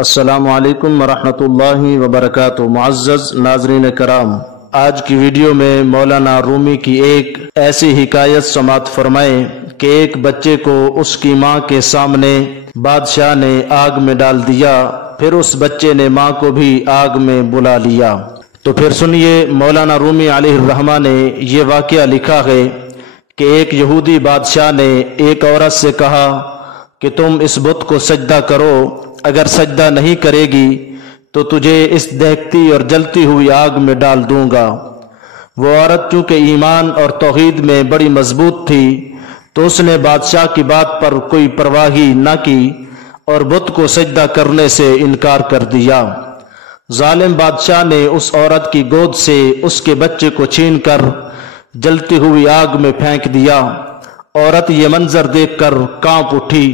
السلام علیکم ورحمۃ اللہ وبرکاتہ۔ معزز ناظرین کرام، آج کی ویڈیو میں مولانا رومی کی ایک ایسی حکایت سماعت فرمائیں کہ ایک بچے کو اس کی ماں کے سامنے بادشاہ نے آگ میں ڈال دیا، پھر اس بچے نے ماں کو بھی آگ میں بلا لیا۔ تو پھر سنیے، مولانا رومی علیہ الرحمہ نے یہ واقعہ لکھا ہے کہ ایک یہودی بادشاہ نے ایک عورت سے کہا کہ تم اس بت کو سجدہ کرو، اگر سجدہ نہیں کرے گی تو تجھے اس دہکتی اور جلتی ہوئی آگ میں ڈال دوں گا۔ وہ عورت چونکہ ایمان اور توحید میں بڑی مضبوط تھی تو اس نے بادشاہ کی بات پر کوئی پرواہ ہی نہ کی اور بت کو سجدہ کرنے سے انکار کر دیا۔ ظالم بادشاہ نے اس عورت کی گود سے اس کے بچے کو چھین کر جلتی ہوئی آگ میں پھینک دیا۔ عورت یہ منظر دیکھ کر کانپ اٹھی،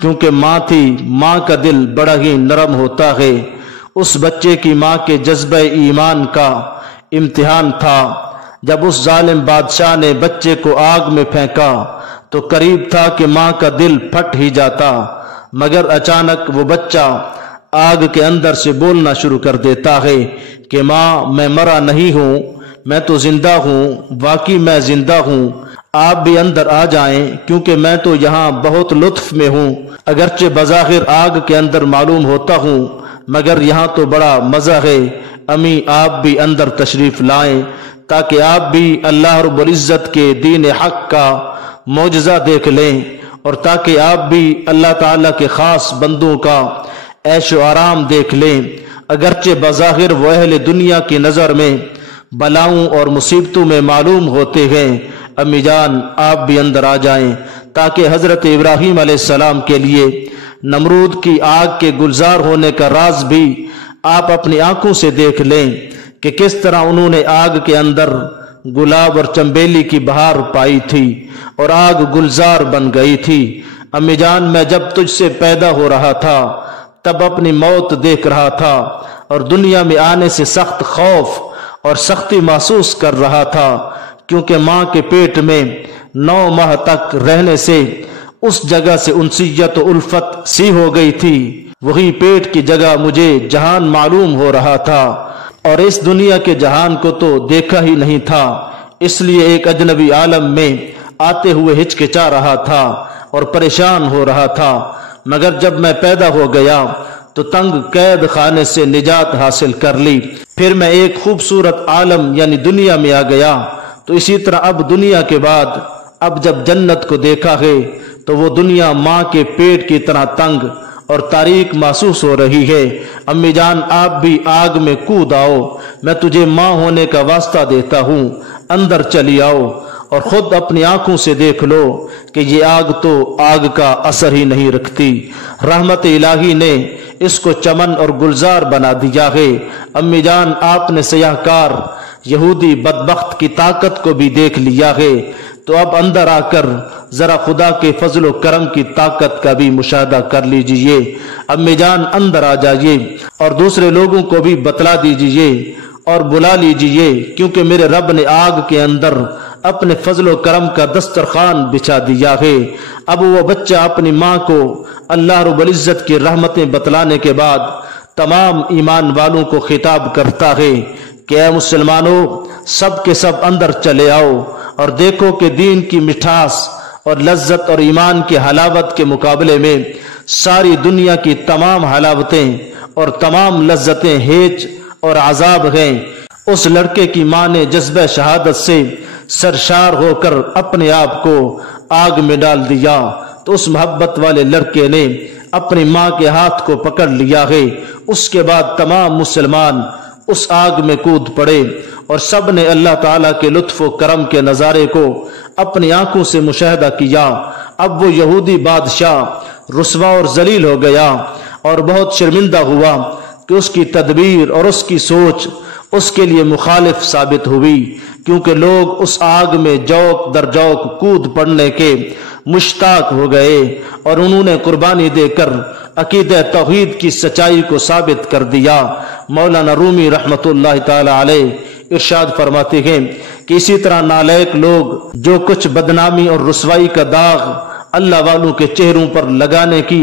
کیونکہ ماں تھی، ماں کا دل بڑا ہی نرم ہوتا ہے۔ اس بچے کی ماں کے جذبہ ایمان کا امتحان تھا۔ جب اس ظالم بادشاہ نے بچے کو آگ میں پھینکا تو قریب تھا کہ ماں کا دل پھٹ ہی جاتا، مگر اچانک وہ بچہ آگ کے اندر سے بولنا شروع کر دیتا ہے کہ ماں، میں مرا نہیں ہوں، میں تو زندہ ہوں، واقعی میں زندہ ہوں، آپ بھی اندر آ جائیں، کیونکہ میں تو یہاں بہت لطف میں ہوں، اگرچہ بظاہر آگ کے اندر معلوم ہوتا ہوں، مگر یہاں تو بڑا مزہ ہے۔ امی، آپ بھی اندر تشریف لائیں تاکہ آپ بھی اللہ رب العزت کے دین حق کا معجزہ دیکھ لیں، اور تاکہ آپ بھی اللہ تعالیٰ کے خاص بندوں کا عیش و آرام دیکھ لیں۔ اگرچہ بظاہر وہ اہل دنیا کی نظر میں بلاؤں اور مصیبتوں میں معلوم ہوتے ہیں، امی جان آپ بھی اندر آ جائیں تاکہ حضرت ابراہیم علیہ السلام کے لیے نمرود کی آگ کے گلزار ہونے کا راز بھی آپ اپنی آنکھوں سے دیکھ لیں کہ کس طرح انہوں نے آگ کے اندر گلاب اور چنبیلی کی بہار پائی تھی اور آگ گلزار بن گئی تھی۔ امی جان، میں جب تجھ سے پیدا ہو رہا تھا تب اپنی موت دیکھ رہا تھا اور دنیا میں آنے سے سخت خوف اور سختی محسوس کر رہا تھا، کیونکہ ماں کے پیٹ میں 9 ماہ تک رہنے سے اس جگہ سے انسیت و الفت سی ہو گئی تھی۔ وہی پیٹ کی جگہ مجھے جہان معلوم ہو رہا تھا اور اس دنیا کے جہان کو تو دیکھا ہی نہیں تھا، اس لیے ایک اجنبی عالم میں آتے ہوئے ہچکچا رہا تھا اور پریشان ہو رہا تھا، مگر جب میں پیدا ہو گیا تو تنگ قید خانے سے نجات حاصل کر لی، پھر میں ایک خوبصورت عالم یعنی دنیا میں آ گیا۔ تو اسی طرح اب دنیا کے بعد اب جب جنت کو دیکھا ہے تو وہ دنیا ماں کے پیٹ کی طرح تنگ اور تاریک محسوس ہو رہی ہے۔ امی جان، آپ بھی آگ میں کود آؤ، میں تجھے ماں ہونے کا واسطہ دیتا ہوں، اندر چلی آؤ اور خود اپنی آنکھوں سے دیکھ لو کہ یہ آگ تو آگ کا اثر ہی نہیں رکھتی، رحمت الہی نے اس کو چمن اور گلزار بنا دیا ہے۔ امی جان، آپ نے سیاہ کار یہودی بدبخت کی طاقت کو بھی دیکھ لیا ہے، تو اب اندر آ کر ذرا خدا کے فضل و کرم کی طاقت کا بھی مشاہدہ کر لیجئے۔ امی جان، اندر آ جائیے اور دوسرے لوگوں کو بھی بتلا دیجئے اور بلا لیجئے، کیونکہ میرے رب نے آگ کے اندر اپنے فضل و کرم کا دسترخوان بچھا دیا ہے۔ اب وہ بچہ اپنی ماں کو اللہ رب العزت کی رحمتیں بتلانے کے بعد تمام ایمان والوں کو خطاب کرتا ہے کہ اے مسلمانوں، سب کے سب اندر چلے آؤ اور دیکھو کہ دین کی مٹھاس اور لذت اور ایمان کی حلاوت کے مقابلے میں ساری دنیا کی تمام حلاوتیں اور تمام لذتیں ہیچ اور عذاب ہیں۔ اس لڑکے کی ماں نے جذبہ شہادت سے سرشار ہو کر اپنے آپ کو آگ میں ڈال دیا، تو اس محبت والے لڑکے نے اپنی ماں کے ہاتھ کو پکڑ لیا ہے۔ اس کے بعد تمام مسلمان اس آگ میں کود پڑے اور سب نے اللہ تعالیٰ کے لطف و کرم کے نظارے کو اپنی آنکھوں سے مشاہدہ کیا۔ اب وہ یہودی بادشاہ رسوا اور ذلیل ہو گیا اور بہت شرمندہ ہوا کہ اس کی تدبیر اور اس کی سوچ اس کے لیے مخالف ثابت ہوئی، کیونکہ لوگ اس آگ میں جوق در جوق کود پڑنے کے مشتاق ہو گئے اور انہوں نے قربانی دے کر عقیدہ توحید کی سچائی کو ثابت کر دیا۔ مولانا رومی رحمۃ اللہ تعالی علیہ ارشاد فرماتے ہیں کہ اسی طرح نالائق لوگ جو کچھ بدنامی اور رسوائی کا داغ اللہ والوں کے چہروں پر لگانے کی